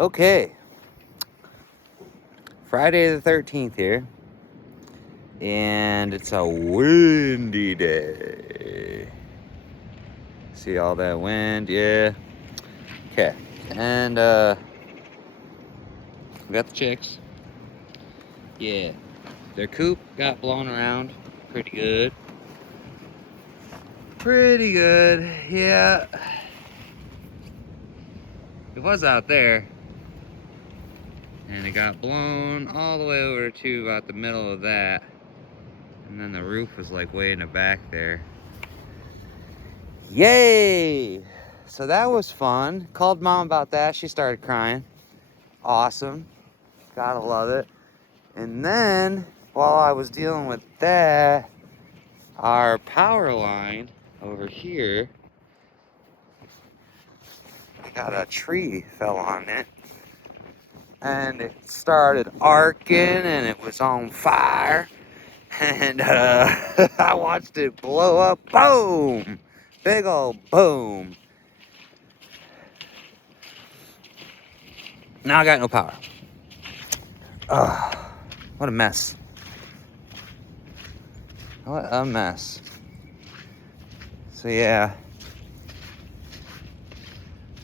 Okay, Friday the 13th here, and it's a windy day. See all that wind? Yeah. Okay, and we got the chicks. Yeah, their coop got blown around pretty good. Pretty good, yeah. It was out there, and it got blown all the way over to about the middle of that, and then the roof was like way in the back there. Yay! So that was fun. Called mom about that. She started crying. Awesome. Gotta love it. And then while I was dealing with that, our power line over here, I got a tree fell on it, and it started arcing and it was on fire, and I watched it blow up. Boom! Big old boom. Now I got no power. What a mess. What a mess. So yeah,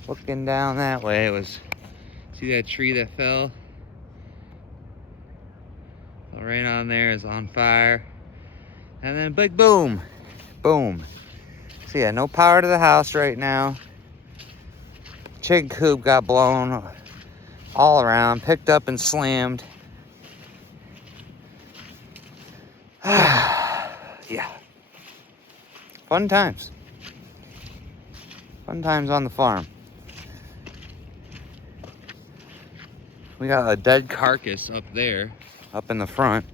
looking down that way, it was, see that tree that fell? Right on there is on fire. And then big boom, boom. So yeah, no power to the house right now. Chicken coop got blown all around, picked up and slammed. Yeah. Fun times. Fun times on the farm. We got a dead carcass up there, up in the front.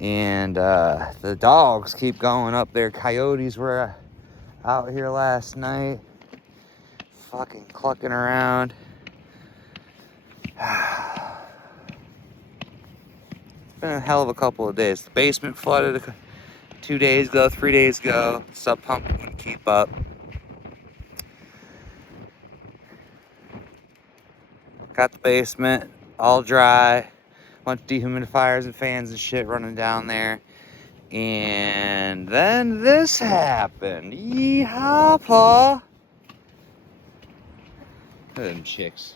And the dogs keep going up there. Coyotes were out here last night, fucking clucking around. It's been a hell of a couple of days. The basement flooded 2 days ago, 3 days ago. Sub pump wouldn't keep up. Got the basement all dry. Bunch of dehumidifiers and fans and shit running down there. And then this happened. Yeehaw, paw. Look at them chicks.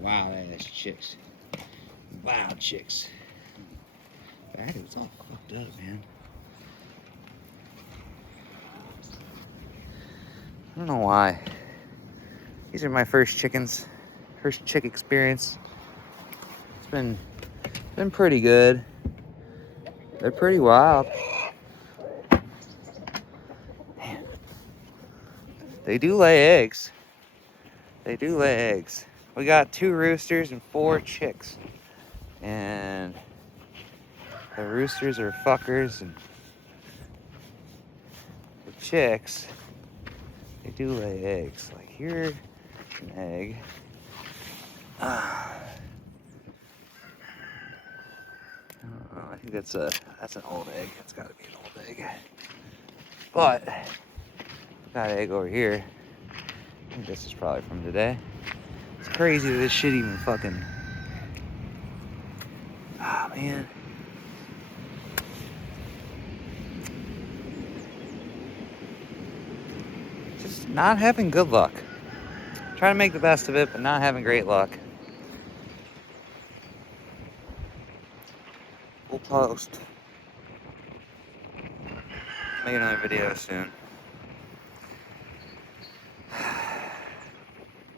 Wow, ass chicks. Wild chicks. That was all fucked up, man. I don't know why. These are my first chickens. First chick experience. It's been pretty good. They're pretty wild. Man. They do lay eggs. They do lay eggs. We got 2 roosters and 4 chicks. And the roosters are fuckers, and the chicks, they do lay eggs. Like here's an egg. I think that's an old egg. It's got to be an old egg. But got an egg over here. I think this is probably from today. It's crazy that this shit even fucking. Ah, man. Just not having good luck. Trying to make the best of it, but not having great luck. We'll post. Make another video soon.